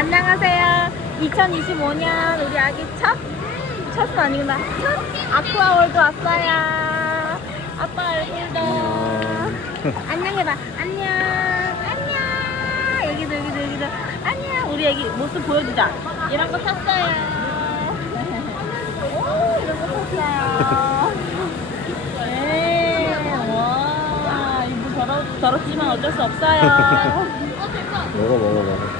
안녕하세요. 2025년 우리 아기 첫? 첫은 아니구나. 첫 아쿠아월드 왔어요. 아빠 얼굴도. 안녕해봐. 안녕. 안녕. 여기도, 여기도, 여기도. 안녕. 우리 애기 모습 보여주자. 이런 거 샀어요. 오, 이런 거 샀어요. 네. 와. 이거 더럽, 더럽지만 어쩔 수 없어요. 먹어 먹어 먹어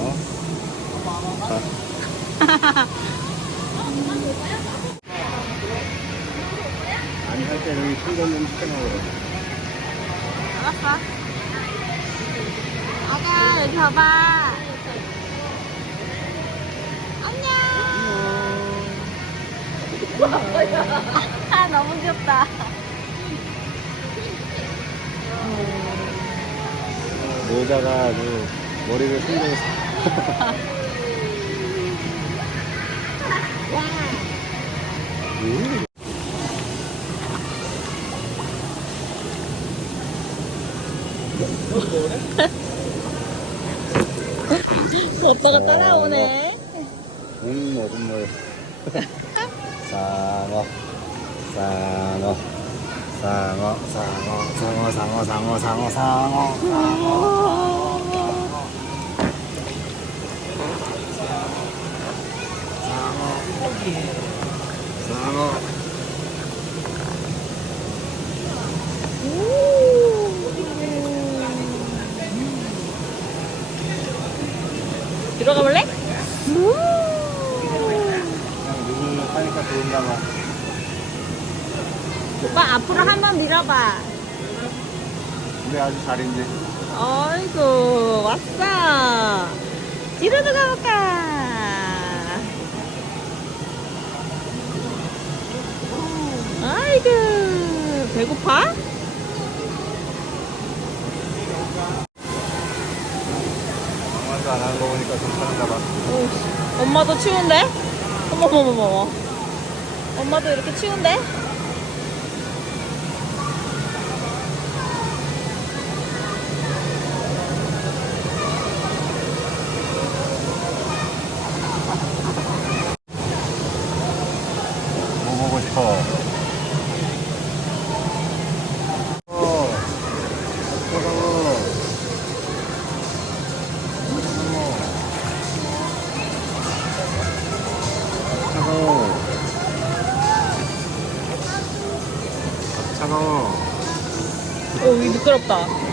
어? 자. 아니 할 때는 큰걸좀 시켜먹어 알았어. 아가, 여기 봐봐. 안녕. 아, 너무 귀엽다. 모자가 아주 머리를 숨겨서 음. 오빠가 따라오네. 국물 국물 상어 상어 상어 상어 상어 상어 상어 상어 상어 상어 들어가 볼래? 그냥 누구 하니까 좋은가 봐 오빠 앞으로 한번 밀어봐. 근데 아주 잘인지 아이고, 왔어. 뒤로 들어가 볼까? 배고파? 강화도 안 하는 거 보니까 괜찮은가 봐 오, 엄마도 추운데? 어머머머머. 엄마도 이렇게 추운데? 차가워 어, 어 미끄럽다.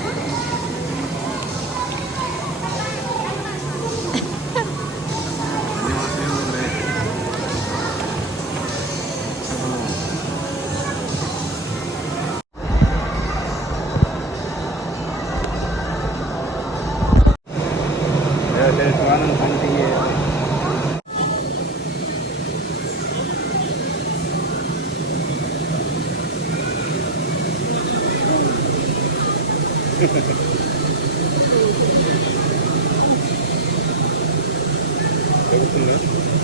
배고픈데?